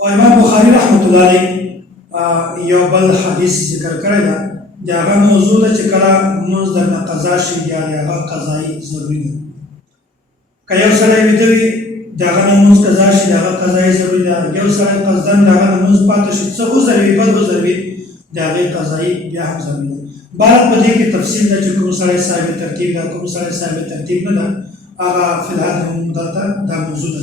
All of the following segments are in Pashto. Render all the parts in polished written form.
او امام بخاری رحمت الله علیه یو بل حدیث ذکر کړی دا د هغه موضوع ده چې کله مونځ درنه قضا شي بیا د هغه قضایي ضروري ده. که یو سړی ویده وي د هغه نه مونځ قضا شي د هغه قضایي ضروري ده. یو سړی قصدن د هغه نه مونځ پاتې شي څه عذر وي بد عذر وي د هغې قضایي بیا هم ضروري ده. بهرحال په دې کې تفصیل ده چې کوم سړی صاحب ترتیب ده کوم سړی صاحب ترتیب نه ده هغه فی الحال هم دلته دا موضوع ده.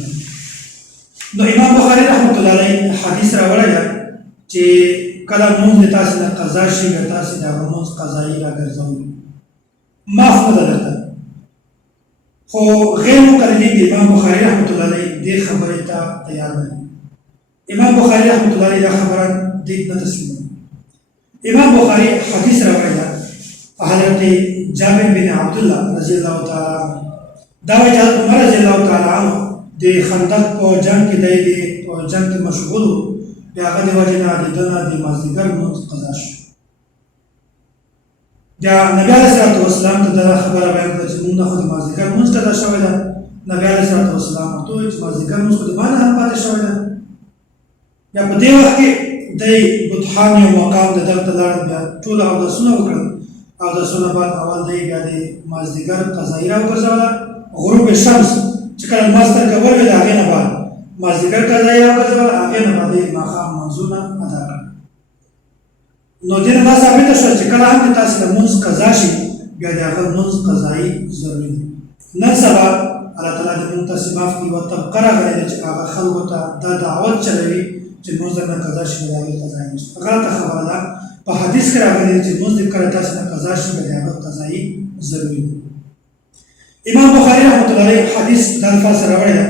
نو امام بخاری رحمت الله علیه حدیث راوړی ده چې کله مونځ د تاسې نه قضا شي بیا تاسې د هغه مونځ قضایي راګرځوئ معاف نه ده درته. خو غیر مقلدین د امام بخاری رحمت الله علیه دې خبرې ته تیار نه دي. امام بخاری رحمت الله علیه دا خبره دې نه تسلیموي. امام بخاری حدیث راوړی ده حضرت جابر بن عبدالله رضی الله تعالی دا وایي چې حضرت عمر رضی الله تعالی عنه د خندق په جنګ کې دی په جنګ کې مشغول و د هغه د وجې نه د ده نه د مازدیګر لمونځ قضا شو. بیا نبي علیه صلات وسلام ته دا خبره بیان کړه چې مونږ نه خو د مازدیګر لمونځ قضا شوی ده. نبي علیه صلات وسلام ورته وویل چې مازدیګر لمونځ خو د ما نه هم پاتې شوی ده. بیا په دې وخت کې دی بطحان یو مقام د دغه ته لاړل بیا ټول اودسونه وکړل. اودسونه بعد اول دی بیا د مازدیګر قضایي راوګرځوله غروب شمس چې کله لمر سترګه ولوېده د هغې نه بعد مازدیګر قضایي راوګرځوله هغې نه بعد یې ماښام لمونځونه ادا کړل. نو دې نه دا ثابته شوه چې کله هم د تاسې لمونځ قضا شي بیا د هغه لمونځ قضایي ضروري دی. نن سبا الله تعالی دې موږ ته معاف کړي یوه طبقه راغلې ده چې هغه خلکو ته دا دعوت چلوي چې لمونځ درنه قضا شي بیا د هغې قضایي نشته. غلطه خبره ده. په حدیث کې راغلي چې لمونځ دې کله تاسې نه قضا شي بیا د هغه قضایي ضروري دی. امام بخاری رحمت الله علیه حدیث د الفاظ راوړی ده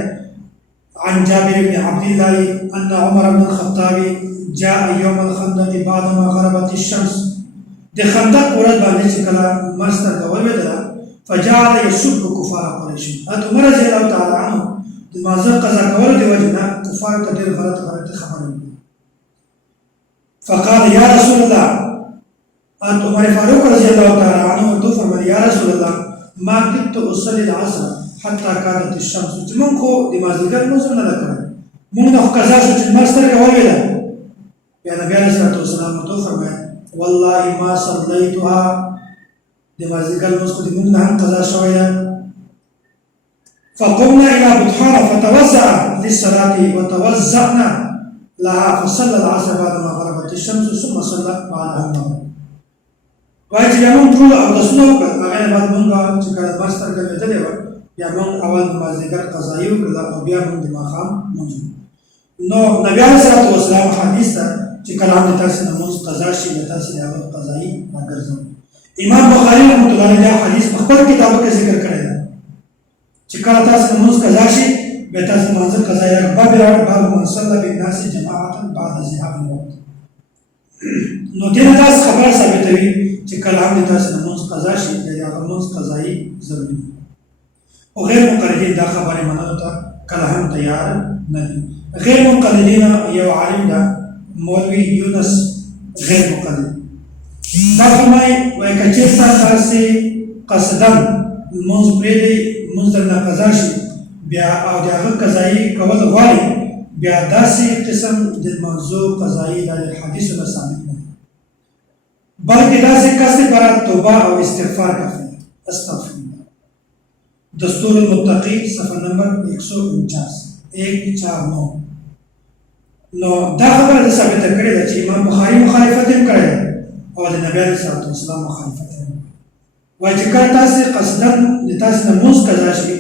عن جابر بن عبد الله ان عمر بن الخطاب جاء يوم الخندق بعدما غربت الشمس. د خندق ورځ باندې چې کله لمر سترګه ولوېدله فجعل يسب كفار قريش. حضرت عمر رضی الله تعالی عنه د لمانځه قضا کولو د وجې نه کفارو ته ډېر غلطه خبره وکړه. فقال یا رسول الله حضرت عمر فاروق رضی الله تعالی عنه ورته وفرمایل یا رسول الله ما كنت اصلي العصر حتى كادت الشمس. چې مونږ خو د مازدیګر لمونځ نه ده کړی مونږ نه خو قضا شو چې لمر سترګه ولوېده. بیا نبي علیه صلات وسلام ورته وفرمایل والله ما صلیتها د مازدیګر لمونځ خو د مونږ نه هم قضا شوی ده. فقمنا الى بطحان فتوضأ للصلاة وتوضأنا لها فصلى العصر بعدما غربت الشمس ثم صلى بعدها المغرب. وایي چې بیا مونږ ټول اودسونه وکړل هغې نه بعد مونږ چې کله لمر سترګه لوېدلې وه بیا مونږ اول د مازدیګر قضایي وکړله او بیا مونږ د ماښام لمونځ. نو نبي علیه صلات وسلام حدیث ته چې کله هم د تاسې نه لمونځ قضا شي بیا تاسې د هغه قضایي راګرځوئ. امام بخاري رحمت الله علیه دا حدیث په خپل کتابو کې ذکر کړی ده چې کله تاسې نه لمونځ قضا شي بیا تاسې لمانځه قضایي راګرځوئ. باب یې راوړی باب من صلی بالناس جماعة بعد ذهاب الوقت. نو دې نه داسې خبره ثابتوي چې کله هم د تاسې نه لمونځ قضا شي بیا د هغه لمونځ قضایي ضروري دي. او غیر مقلدین دا خبرې منلو ته کله هم تیار نه دي. غیر مقلدین یو عالم ده مولوي یونس غیر مقلد دا فرمایي وایي که چېرته تاسې قصدن لمونځ پرېږدئ لمونځ درنه قضا شي بیا او د هغه قضایي کول غواړئ بیا داسې قسم د لمانځو قضایي دا د حدیثو نه ثابت نه دی بلکې داسې کس لپاره توبه او استغفار کافي ده. استغفر الله. دستور المتقی صفحه نمبر 149. نو دا خبره د ثابته کړې ده چې امام بخاري مخالفت هم کړی ده او د نبي علیه صلات وسلام مخالفت هم وایي چې کله تاسې قصدن د تاسې نه لمونځ قضا شي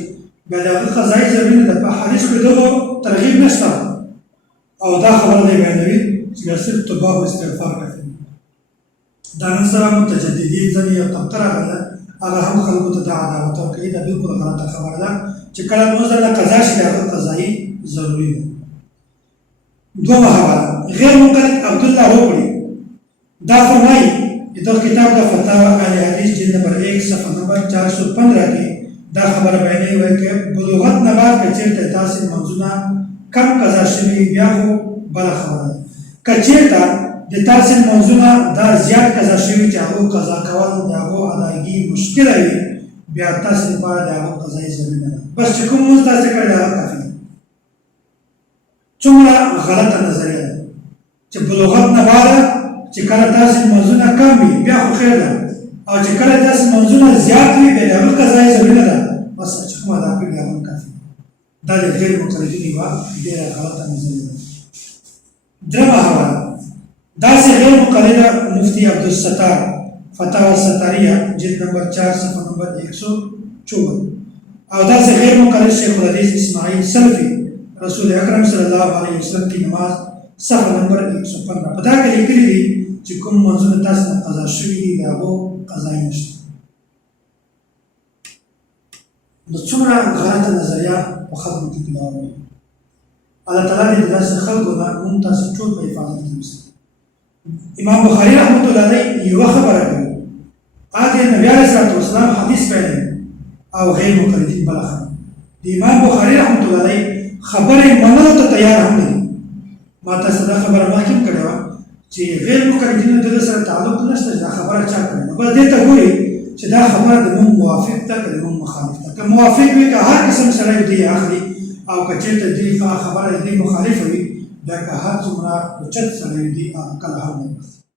بیا د هغه قضایي ضروري ده. په حدیث کې دغه ترغیب نشته او دا خبره دی بیانوي چې بیا صرف توبه او استغفار کافي ده. دا نن سبا متجددین ځنې یو طبقه راغله هغه هم خلکو ته دا عداوت ورکوي. دا بلکل غلطه خبره ده چې کله لمونځ درنه قضا شي د هغه قضایي ضروري ده. دومه حواله غیر مقلد عبدالله روکړي دا فرمایي چې دغه کتاب د فتاوا اهل حدیث جلد نمبر 1 صفحه نمبر 415 کې دا خبره بیانوي وایي که بلوغت نه بعد که چېرته تاسې لمونځونه کم قضا شوي بیا خو بله خبره ده. که چېرته د تاسې لمونځونه دا زیات قضا شوي چې هغو قضا کول د هغو ادایګي مشکله وي بیا تاسې لپاره د هغو قضایي ضروري نه ده. بس چې کوم لمونځ تاسې کړی د هغه کافي ده. څومره غلطه نظریه چې بلوغت نه بعد چې کله تاسو منځونه کم وي بیا خو خیر ده او چې کله تاسو منځونه زیات وي بیا هغه قضایي ضروري ده بس چې کوم ادا کړی هغه کافي دا د غیر مقلدین یوه ډېره غلطه نظریه ده. درېمه حواله داسې غیر مقلده مفتی عبدالستار فتاوی ستاریه جلد نمبر 4 صفحه نمبر 154 او داسې غیر مقلد شیخ الحدیث اسماعیل سلفی رسول اکرم صلی الله علیه وسلم کی نماز صفحه نمبر 115 په دا کې لیکلي دي چې کوم منځونه تاسو نه قضا شوي دي د هغو قضایي نشته. نو څومره غلطه نظریه په خلکو کې پیدا وایي. الله تعالی دې داسې خلکو نه موږ تاسو ټول په حفاظت کې وساتي. امام بخاری رحمت الله علیه یوه خبره کوي هغه نبی علیه الصلاه والسلام حدیث بیانوي او غیر مقلدین بله خبره. د امام بخاری رحمت الله علیه خبرې منلو ته تیار هم نه دي. ما تاسو دا خبره مخکې هم کړې وه چې غیر مقلدینو د سره تعلق نشته دا خبره چا کړې ده. بل دې ته ګوري چې دا خبره د موږ موافق ده که د موږ مخالف ده. که موافق وي که هر قسم سړی دې اخلي او که چېرته دې خبره دې مخالفه وي بیا که هر څومره اوچت سړی دې کله هم نه